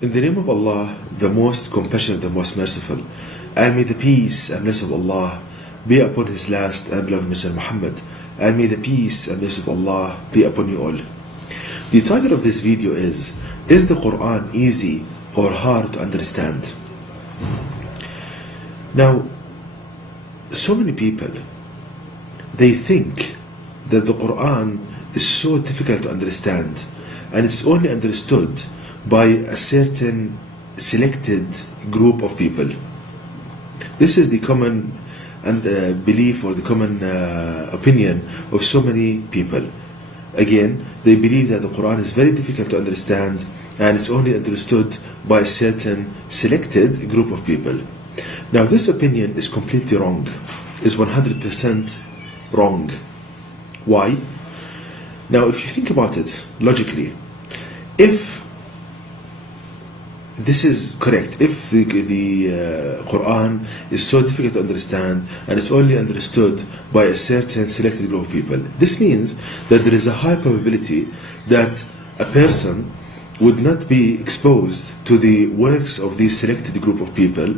In the name of Allah, the most compassionate, the most merciful, and may the peace and blessing of Allah be upon His last and beloved Messenger Muhammad, and may the peace and blessing of Allah be upon you all. The title of this video is the Quran easy or hard to understand? Now, so many people, they think that the Quran is so difficult to understand and it's only understood by a certain selected group of people. This is the common belief or the common opinion of so many people. Again, they believe that the Quran is very difficult to understand and it's only understood by a certain selected group of people. Now, this opinion is completely wrong, is 100% wrong. Why? Now, if you think about it logically, if this is correct, if the Quran is so difficult to understand and it's only understood by a certain selected group of people, this means that there is a high probability that a person would not be exposed to the works of this selected group of people,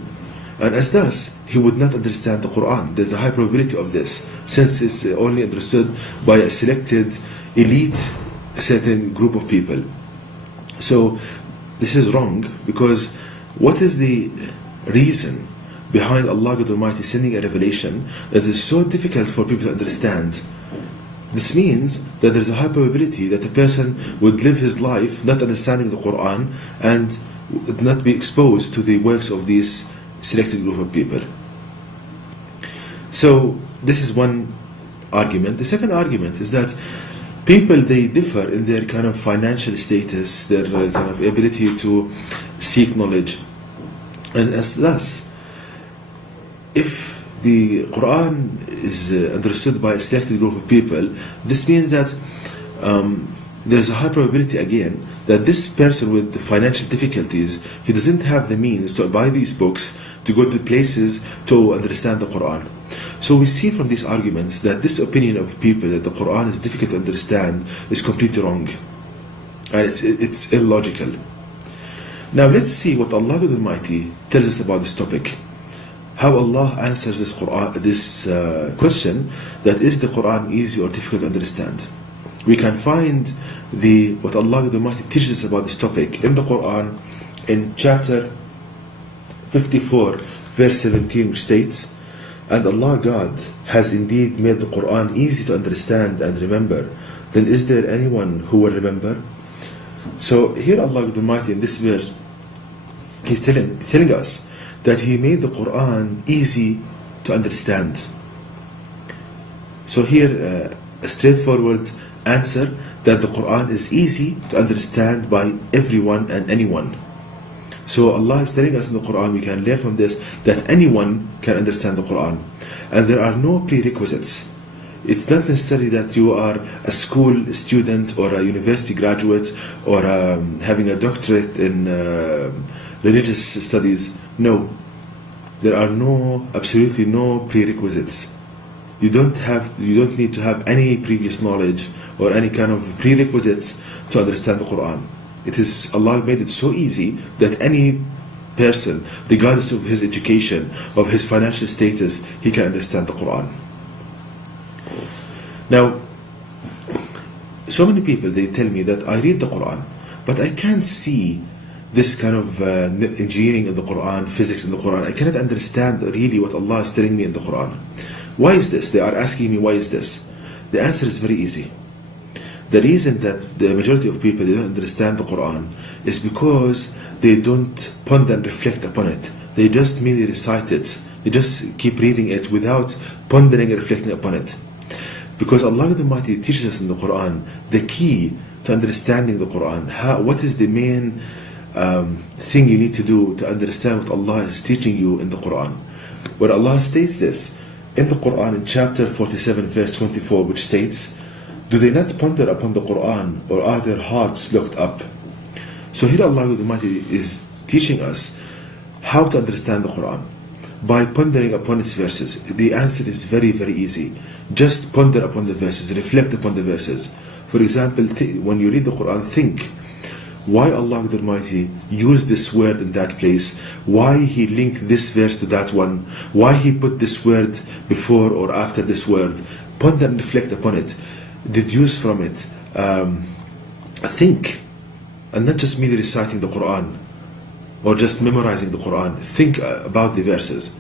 and as thus he would not understand the Quran. There's a high probability of this, since it's only understood by a selected elite, a certain group of people. So this is wrong, because what is the reason behind Allah God Almighty sending a revelation that is so difficult for people to understand? This means that there is a high probability that a person would live his life not understanding the Quran and would not be exposed to the works of this selected group of people. So this is one argument. The second argument is that people, they differ in their kind of financial status, their kind of ability to seek knowledge, and as thus, if the Quran is understood by a selected group of people, this means that there's a high probability again that this person with the financial difficulties, he doesn't have the means to buy these books, to go to places to understand the Quran. So we see from these arguments that this opinion of people that the Quran is difficult to understand is completely wrong, and it's illogical. Now let's see what Allah the Almighty tells us about this topic. How Allah answers this question, that is the Quran easy or difficult to understand? We can find what Allah the Almighty teaches us about this topic in the Quran in chapter 54 verse 17, which states, "And Allah God has indeed made the Quran easy to understand and remember. Then is there anyone who will remember?" So here Allah the Almighty in this verse, He's telling us that He made the Quran easy to understand. So here a straightforward answer that the Quran is easy to understand by everyone and anyone. So Allah is telling us in the Quran, we can learn from this that anyone can understand the Quran, and there are no prerequisites. It's not necessary that you are a school student or a university graduate or having a doctorate in religious studies. No, there are absolutely no prerequisites. You don't need to have any previous knowledge or any kind of prerequisites to understand the Quran. Allah made it so easy that any person, regardless of his education, of his financial status, he can understand the Quran. Now, so many people, they tell me that I read the Quran, but I can't see this kind of engineering in the Quran, physics in the Quran. I cannot understand really what Allah is telling me in the Quran. Why is this? They are asking me, why is this? The answer is very easy. The reason that the majority of people, they don't understand the Quran is because they don't ponder and reflect upon it. They just merely recite it. They just keep reading it without pondering and reflecting upon it. Because Allah the Almighty teaches us in the Quran the key to understanding the Quran. What is the main thing you need to do to understand what Allah is teaching you in the Quran? Where Allah states this in the Quran in chapter 47 verse 24, which states, "Do they not ponder upon the Quran, or are their hearts locked up?" So here Allah the Almighty is teaching us how to understand the Quran by pondering upon its verses. The answer is very, very easy. Just ponder upon the verses, reflect upon the verses. For example, when you read the Quran, think, why Allah the Almighty used this word in that place, why He linked this verse to that one, why He put this word before or after this word. Ponder and reflect upon it, deduce from it, think, and not just merely reciting the Quran or just memorizing the Quran. Think about the verses.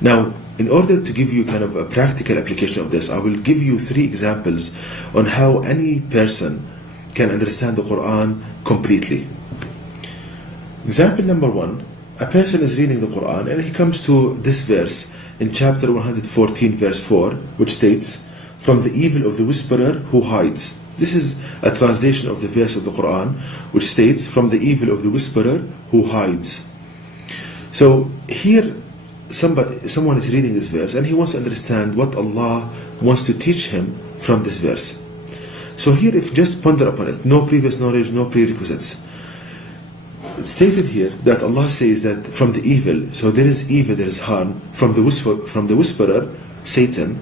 Now, in order to give you kind of a practical application of this, I will give you 3 examples on how any person can understand the Quran completely. Example number 1, a person is reading the Quran and he comes to this verse in chapter 114 verse 4, which states, "From the evil of the whisperer who hides." This is a translation of the verse of the Quran, which states, "From the evil of the whisperer who hides." So here someone is reading this verse and he wants to understand what Allah wants to teach him from this verse. So here, if just ponder upon it, no previous knowledge, no prerequisites. It's stated here that Allah says that from the evil, so there is evil, there is harm from the whisperer, Satan.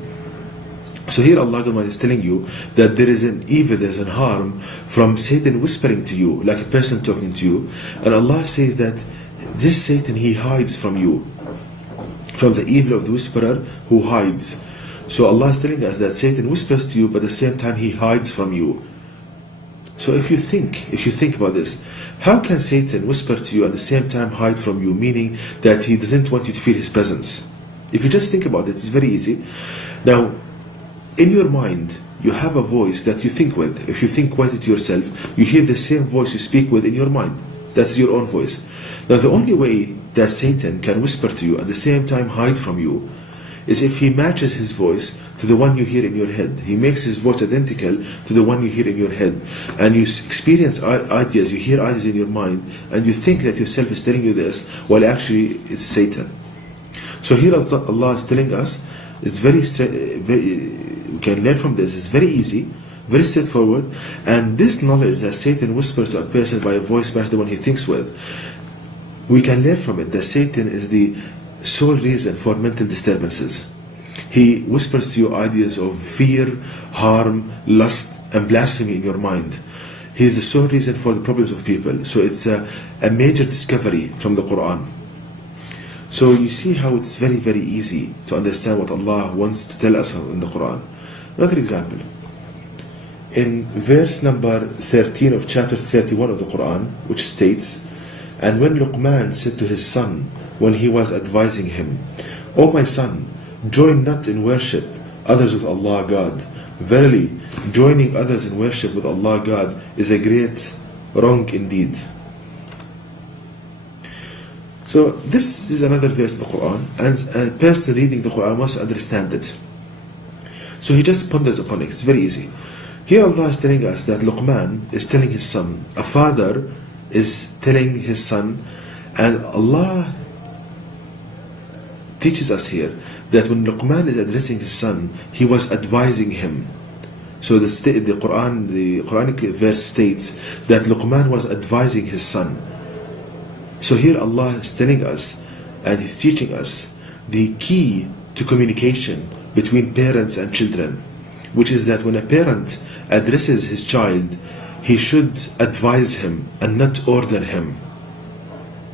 So here Allah is telling you that there is an evil, there is an harm from Satan whispering to you, like a person talking to you. And Allah says that this Satan, he hides from you, from the evil of the whisperer who hides. So Allah is telling us that Satan whispers to you, but at the same time he hides from you. So if you think about this, how can Satan whisper to you at the same time hide from you, meaning that he doesn't want you to feel his presence? If you just think about it, it's very easy. Now, in your mind, you have a voice that you think with. If you think quietly to yourself, you hear the same voice you speak with in your mind. That's your own voice. Now, the only way that Satan can whisper to you at the same time hide from you is if he matches his voice to the one you hear in your head. He makes his voice identical to the one you hear in your head. And you experience ideas, you hear ideas in your mind, and you think that yourself is telling you this, while actually it's Satan. So here Allah is telling us, it's very we can learn from this, it's very easy, very straightforward. And this knowledge that Satan whispers to a person by a voice match the one he thinks with, we can learn from it that Satan is the sole reason for mental disturbances. He whispers to you ideas of fear, harm, lust, and blasphemy in your mind. He is the sole reason for the problems of people. So it's a major discovery from the Quran. So you see how it's very, very easy to understand what Allah wants to tell us in the Quran. Another example. In verse number 13 of chapter 31 of the Quran, which states, "And when Luqman said to his son, when he was advising him, 'O my son, join not in worship others with Allah God. Verily, joining others in worship with Allah God is a great wrong indeed.'" So this is another verse in the Quran, and a person reading the Quran must understand it. So he just ponders upon it. It's very easy. Here Allah is telling us that Luqman is telling his son, a father is telling his son, and Allah teaches us here that when Luqman is addressing his son, he was advising him. So the Quranic verse states that Luqman was advising his son. So here Allah is telling us, and He's teaching us, the key to communication between parents and children, which is that when a parent addresses his child, he should advise him and not order him.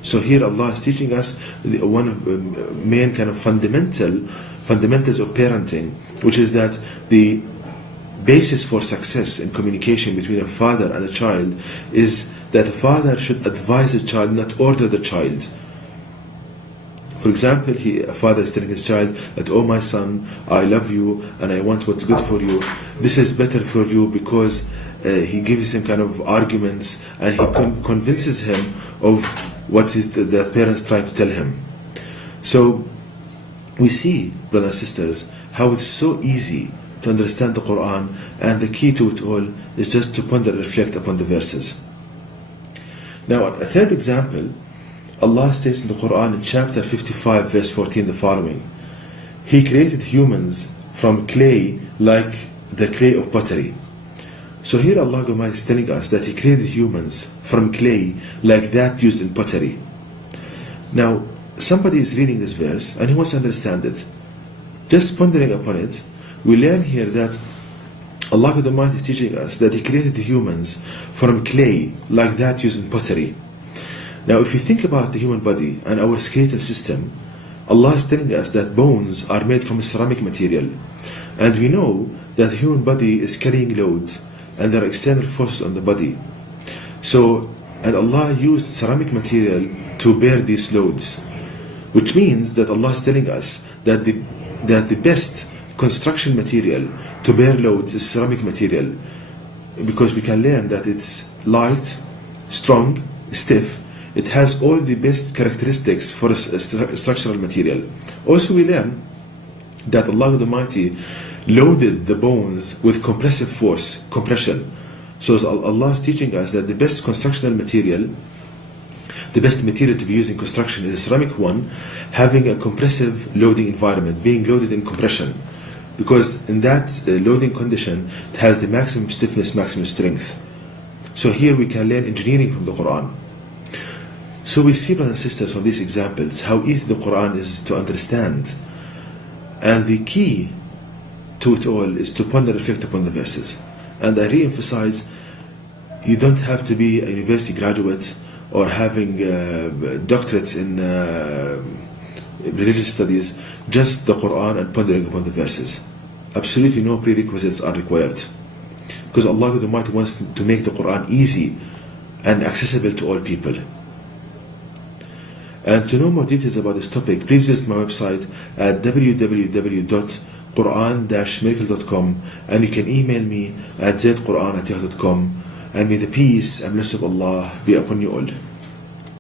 So here Allah is teaching us one of the main kind of fundamentals of parenting, which is that the basis for success in communication between a father and a child is that the father should advise the child, not order the child. For example, a father is telling his child that, "Oh my son, I love you and I want what's good for you. This is better for you," because he gives him kind of arguments and he convinces him of what is the parents trying to tell him. So we see, brothers and sisters, how it's so easy to understand the Quran, and the key to it all is just to ponder and reflect upon the verses. Now, a third example, Allah states in the Quran in chapter 55 verse 14 the following: "He created humans from clay like the clay of pottery." So here Allah is telling us that He created humans from clay like that used in pottery. Now, somebody is reading this verse and he wants to understand it. Just pondering upon it, we learn here that Allah the Almighty is teaching us that He created the humans from clay, like that used in pottery. Now, if you think about the human body and our skeletal system, Allah is telling us that bones are made from a ceramic material. And we know that the human body is carrying loads, and there are external forces on the body. So, and Allah used ceramic material to bear these loads, which means that Allah is telling us that the best construction material to bear loads is ceramic material, because we can learn that it's light, strong, stiff. It has all the best characteristics for a structural material. Also, we learn that Allah the Almighty loaded the bones with compressive force, compression. So Allah is teaching us that the best constructional material, the best material to be used in construction is a ceramic one, having a compressive loading environment, being loaded in compression. Because in that loading condition, it has the maximum stiffness, maximum strength. So here we can learn engineering from the Quran. So we see, brothers and sisters, from these examples, how easy the Quran is to understand. And the key to it all is to ponder and reflect upon the verses. And I re-emphasize, you don't have to be a university graduate or having doctorates in religious studies, just the Quran and pondering upon the verses. Absolutely no prerequisites are required. Because Allah the Almighty wants to make the Quran easy and accessible to all people. And to know more details about this topic, please visit my website at www.quran-miracle.com, and you can email me at zaidquran@yahoo.com. And may the peace and blessing of Allah be upon you all.